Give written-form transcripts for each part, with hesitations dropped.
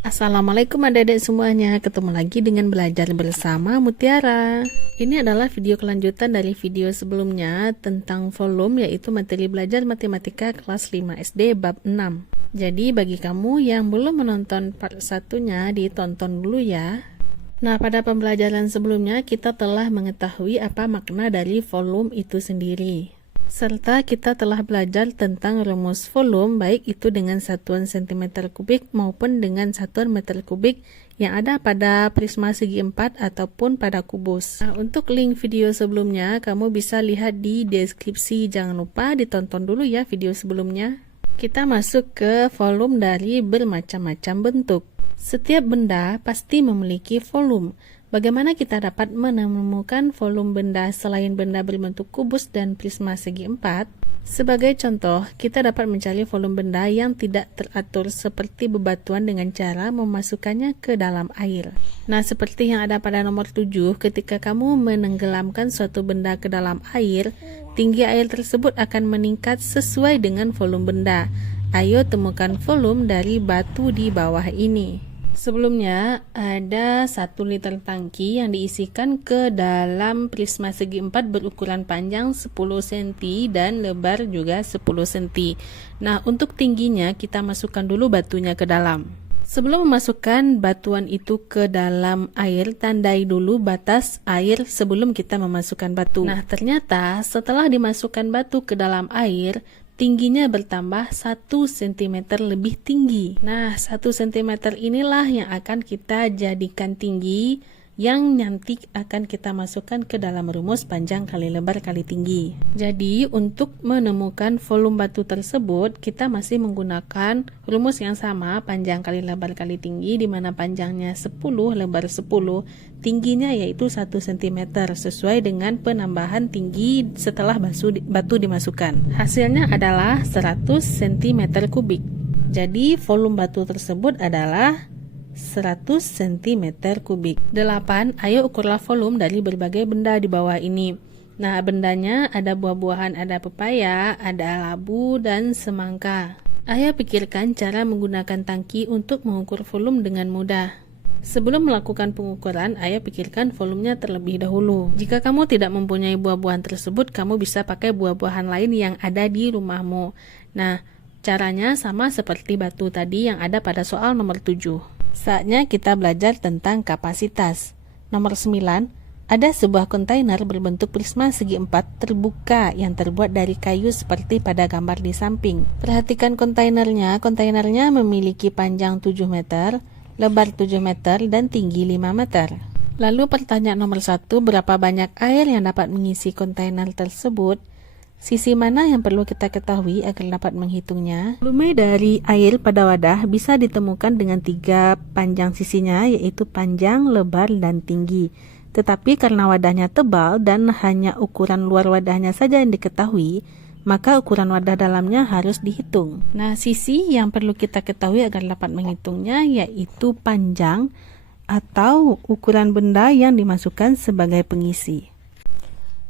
Assalamualaikum adik-adik semuanya, ketemu lagi dengan belajar bersama Mutiara. Ini adalah video kelanjutan dari video sebelumnya tentang volume, yaitu materi belajar matematika kelas 5 SD bab 6. Jadi bagi kamu yang belum menonton part 1-nya, ditonton dulu ya. Nah, pada pembelajaran sebelumnya kita telah mengetahui apa makna dari volume itu sendiri. Serta kita telah belajar tentang rumus volume, baik itu dengan satuan cm kubik maupun dengan satuan meter kubik yang ada pada prisma segi 4 ataupun pada kubus. Nah, untuk link video sebelumnya kamu bisa lihat di deskripsi. Jangan lupa ditonton dulu ya video sebelumnya. Kita masuk ke volume dari bermacam-macam bentuk. Setiap benda pasti memiliki volume. Bagaimana kita dapat menemukan volume benda selain benda berbentuk kubus dan prisma segi 4? Sebagai contoh, kita dapat mencari volume benda yang tidak teratur seperti bebatuan dengan cara memasukkannya ke dalam air. Nah, seperti yang ada pada nomor 7, ketika kamu menenggelamkan suatu benda ke dalam air, tinggi air tersebut akan meningkat sesuai dengan volume benda. Ayo temukan volume dari batu di bawah ini. Sebelumnya ada 1 liter tangki yang diisikan ke dalam prisma segi 4 berukuran panjang 10 cm dan lebar juga 10 cm. Nah, untuk tingginya kita masukkan dulu batunya ke dalam. Sebelum memasukkan batuan itu ke dalam air, tandai dulu batas air sebelum kita memasukkan batu. Nah, ternyata setelah dimasukkan batu ke dalam air, tingginya bertambah 1 cm lebih tinggi. Nah, 1 cm inilah yang akan kita jadikan tinggi, yang nanti akan kita masukkan ke dalam rumus panjang kali lebar kali tinggi. Jadi, untuk menemukan volume batu tersebut, kita masih menggunakan rumus yang sama, panjang kali lebar kali tinggi, di mana panjangnya 10, lebar 10, tingginya yaitu 1 cm, sesuai dengan penambahan tinggi setelah batu dimasukkan. Hasilnya adalah 100 cm kubik. Jadi, volume batu tersebut adalah 100 cm kubik. 8. Ayo ukurlah volume dari berbagai benda di bawah ini. Nah, bendanya ada buah-buahan, ada pepaya, ada labu, dan semangka. Ayo pikirkan cara menggunakan tangki untuk mengukur volume dengan mudah. Sebelum melakukan pengukuran, ayo pikirkan volumenya terlebih dahulu. Jika kamu tidak mempunyai buah-buahan tersebut, kamu bisa pakai buah-buahan lain yang ada di rumahmu. Nah, caranya sama seperti batu tadi yang ada pada soal nomor 7. Saatnya kita belajar tentang kapasitas. Nomor 9, ada sebuah kontainer berbentuk prisma segi 4 terbuka yang terbuat dari kayu seperti pada gambar di samping. Perhatikan kontainernya. Kontainernya memiliki panjang 7 meter, lebar 7 meter, dan tinggi 5 meter. Lalu pertanyaan nomor 1, berapa banyak air yang dapat mengisi kontainer tersebut? Sisi mana yang perlu kita ketahui agar dapat menghitungnya? Volume dari air pada wadah bisa ditemukan dengan 3 panjang sisinya, yaitu panjang, lebar, dan tinggi. Tetapi karena wadahnya tebal dan hanya ukuran luar wadahnya saja yang diketahui, maka ukuran wadah dalamnya harus dihitung. Nah, sisi yang perlu kita ketahui agar dapat menghitungnya yaitu panjang atau ukuran benda yang dimasukkan sebagai pengisi.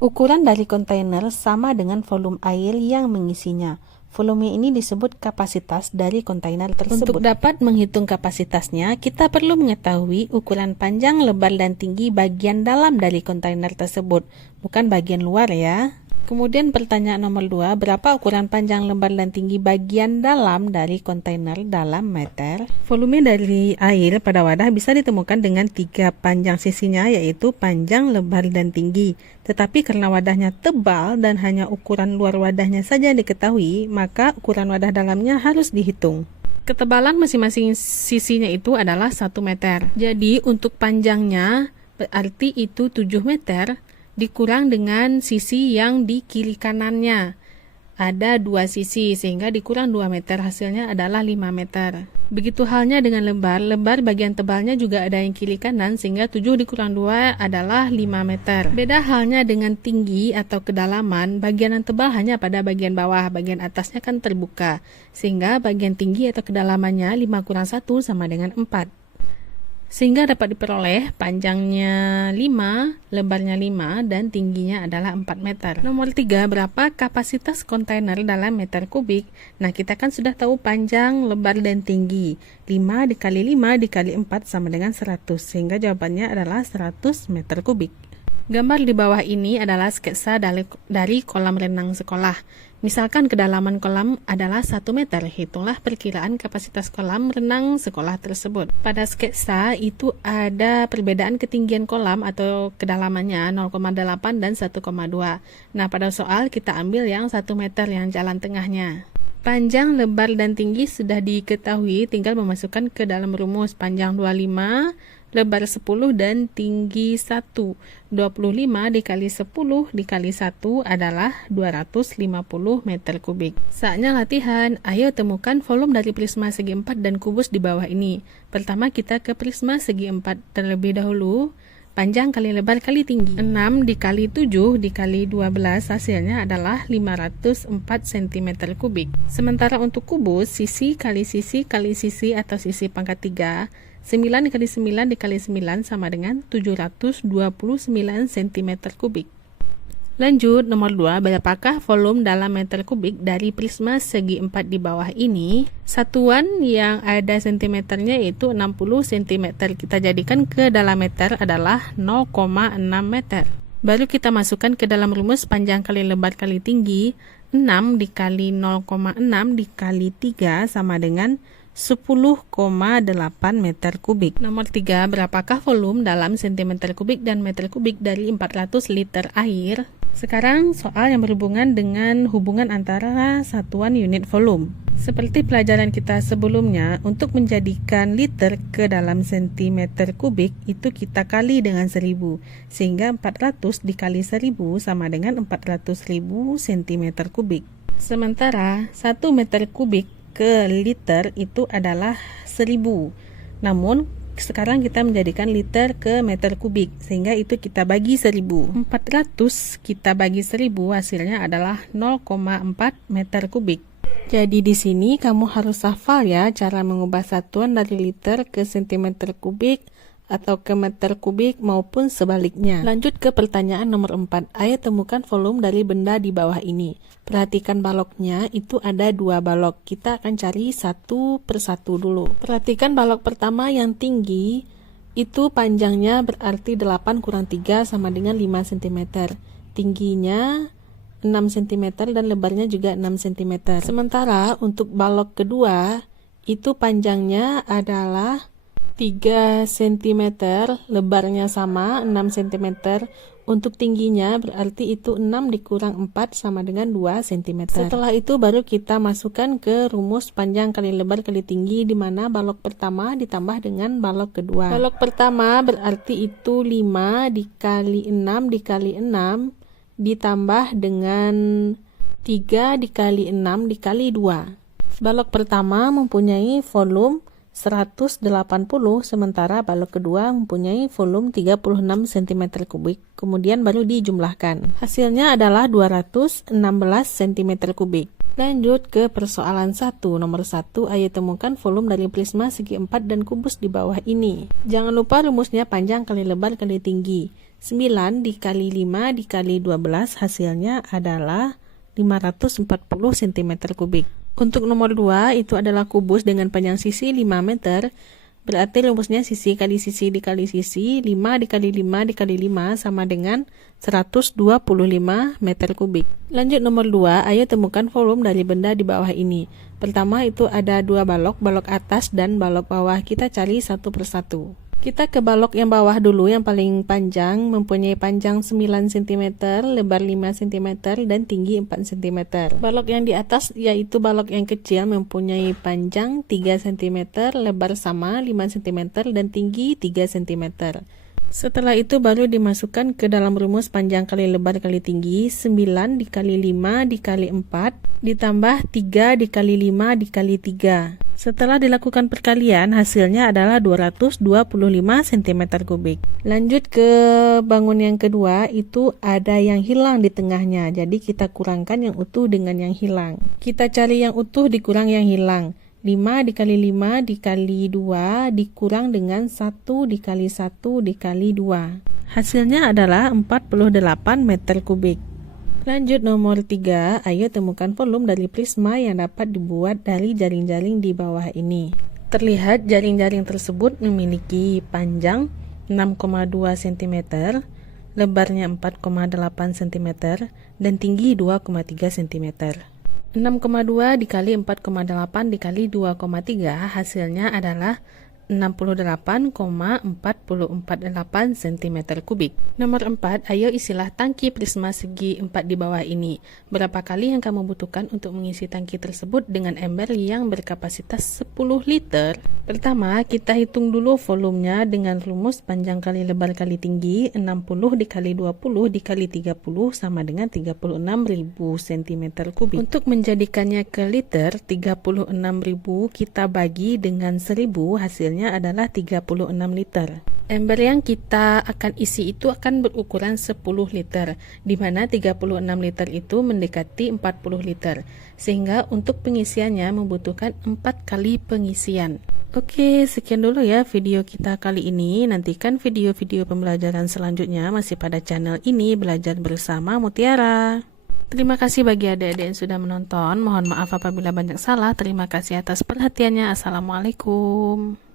Ukuran dari kontainer sama dengan volume air yang mengisinya. Volume ini disebut kapasitas dari kontainer tersebut. Untuk dapat menghitung kapasitasnya, kita perlu mengetahui ukuran panjang, lebar, dan tinggi bagian dalam dari kontainer tersebut, bukan bagian luar ya. Kemudian pertanyaan nomor 2, berapa ukuran panjang, lebar, dan tinggi bagian dalam dari kontainer dalam meter? Volume dari air pada wadah bisa ditemukan dengan 3 panjang sisinya, yaitu panjang, lebar, dan tinggi. Tetapi karena wadahnya tebal dan hanya ukuran luar wadahnya saja diketahui, maka ukuran wadah dalamnya harus dihitung. Ketebalan masing-masing sisinya itu adalah 1 meter. Jadi untuk panjangnya berarti itu 7 meter, dikurang dengan sisi yang di kiri kanannya. Ada 2 sisi sehingga dikurang 2 meter, hasilnya adalah 5 meter. Begitu halnya dengan lebar. Lebar bagian tebalnya juga ada yang kiri kanan sehingga 7 dikurang 2 adalah 5 meter. Beda halnya dengan tinggi atau kedalaman, bagian yang tebal hanya pada bagian bawah, bagian atasnya kan terbuka. Sehingga bagian tinggi atau kedalamannya 5 kurang 1 sama dengan 4. Sehingga dapat diperoleh panjangnya 5, lebarnya 5, dan tingginya adalah 4 meter. Nomor 3, berapa kapasitas kontainer dalam meter kubik? Nah, kita kan sudah tahu panjang, lebar, dan tinggi. 5 dikali 5 dikali 4 sama dengan 100, sehingga jawabannya adalah 100 meter kubik. Gambar di bawah ini adalah sketsa dari kolam renang sekolah. Misalkan kedalaman kolam adalah 1 meter, hitunglah perkiraan kapasitas kolam renang sekolah tersebut. Pada sketsa itu ada perbedaan ketinggian kolam atau kedalamannya 0,8 dan 1,2. Nah, pada soal kita ambil yang 1 meter yang jalan tengahnya. Panjang, lebar, dan tinggi sudah diketahui, tinggal memasukkan ke dalam rumus. Panjang 25, lebar 10, dan tinggi 1. 25 dikali 10 dikali 1 adalah 250 meter kubik. Saatnya latihan. Ayo temukan volume dari prisma segi 4 dan kubus di bawah ini. Pertama kita ke prisma segi 4 terlebih dahulu. Panjang kali lebar kali tinggi. 6 dikali 7 dikali 12 hasilnya adalah 504 cm kubik. Sementara untuk kubus, sisi kali sisi kali sisi atau sisi pangkat 3, 9 dikali 9 dikali 9 sama dengan 729 cm kubik. Lanjut, nomor 2, berapakah volume dalam meter kubik dari prisma segi 4 di bawah ini? Satuan yang ada sentimeternya yaitu 60 cm. Kita jadikan ke dalam meter adalah 0,6 meter. Baru kita masukkan ke dalam rumus panjang kali lebar kali tinggi. 6 dikali 0,6 dikali 3 sama dengan 10,8 meter kubik. Nomor 3, berapakah volume dalam sentimeter kubik dan meter kubik dari 400 liter air? Sekarang soal yang berhubungan dengan hubungan antara satuan unit volume. Seperti pelajaran kita sebelumnya, untuk menjadikan liter ke dalam sentimeter kubik itu kita kali dengan 1000, sehingga 400 dikali 1000 sama dengan 400.000 cm kubik. Sementara 1 meter kubik ke liter itu adalah 1000. Namun sekarang kita menjadikan liter ke meter kubik, sehingga itu kita bagi 1000. 400 kita bagi 1000 hasilnya adalah 0,4 meter kubik. Jadi di sini kamu harus hafal ya cara mengubah satuan dari liter ke sentimeter kubik atau ke meter kubik maupun sebaliknya. Lanjut ke pertanyaan nomor 4. Ayo temukan volume dari benda di bawah ini. Perhatikan baloknya, itu ada 2 balok. Kita akan cari satu persatu dulu. Perhatikan balok pertama yang tinggi, itu panjangnya berarti 8 kurang 3 sama dengan 5 cm. Tingginya 6 cm dan lebarnya juga 6 cm. Sementara untuk balok kedua, itu panjangnya adalah 3 cm, lebarnya sama 6 cm. Untuk tingginya berarti itu 6 dikurang 4 sama dengan 2 cm. Setelah itu baru kita masukkan ke rumus panjang kali lebar kali tinggi, di mana balok pertama ditambah dengan balok kedua. Balok pertama berarti itu 5 dikali 6 dikali 6 ditambah dengan 3 dikali 6 dikali 2. Balok pertama mempunyai volume 180, sementara balok kedua mempunyai volume 36 cm kubik. Kemudian baru dijumlahkan. Hasilnya adalah 216 cm kubik. Lanjut ke persoalan 1. Nomor 1, ayo temukan volume dari prisma segi 4 dan kubus di bawah ini. Jangan lupa rumusnya panjang kali lebar kali tinggi. 9 dikali 5 dikali 12 hasilnya adalah 540 cm kubik. Untuk nomor 2 itu adalah kubus dengan panjang sisi 5 meter. Berarti rumusnya sisi kali sisi dikali sisi, 5 dikali 5 dikali 5 sama dengan 125 meter kubik. Lanjut nomor 2, ayo temukan volume dari benda di bawah ini. Pertama itu ada 2 balok, balok atas dan balok bawah. Kita cari satu persatu. Kita ke balok yang bawah dulu, yang paling panjang, mempunyai panjang 9 cm, lebar 5 cm, dan tinggi 4 cm. Balok yang di atas yaitu balok yang kecil, mempunyai panjang 3 cm, lebar sama 5 cm, dan tinggi 3 cm. Setelah itu baru dimasukkan ke dalam rumus panjang kali lebar kali tinggi. 9 dikali 5 dikali 4 ditambah 3 dikali 5 dikali 3. Setelah dilakukan perkalian, hasilnya adalah 225 cm kubik. Lanjut ke bangun yang kedua, itu ada yang hilang di tengahnya. Jadi kita kurangkan yang utuh dengan yang hilang. Kita cari yang utuh dikurang yang hilang. 5 dikali 5 dikali 2 dikurang dengan 1 dikali 1 dikali 2. Hasilnya adalah 48 meter kubik. Lanjut nomor 3, ayo temukan volume dari prisma yang dapat dibuat dari jaring-jaring di bawah ini. Terlihat jaring-jaring tersebut memiliki panjang 6,2 cm, lebarnya 4,8 cm, dan tinggi 2,3 cm. 6,2 dikali 4,8 dikali 2,3 hasilnya adalah 68,448 cm kubik. Nomor 4, ayo isilah tangki prisma segi 4 di bawah ini. Berapa kali yang kamu butuhkan untuk mengisi tangki tersebut dengan ember yang berkapasitas 10 liter? Pertama, kita hitung dulu volumenya dengan rumus panjang kali lebar kali tinggi. 60 dikali 20 dikali 30 sama dengan 36.000 cm kubik. Untuk menjadikannya ke liter, 36.000 kita bagi dengan 1000, hasilnya adalah 36 liter. Ember yang kita akan isi itu akan berukuran 10 liter, di mana 36 liter itu mendekati 40 liter, sehingga untuk pengisiannya membutuhkan 4 kali pengisian. Oke, sekian dulu ya video kita kali ini. Nantikan video-video pembelajaran selanjutnya masih pada channel ini, Belajar Bersama Mutiara. Terima kasih bagi adik-adik yang sudah menonton. Mohon maaf apabila banyak salah. Terima kasih atas perhatiannya. Assalamualaikum.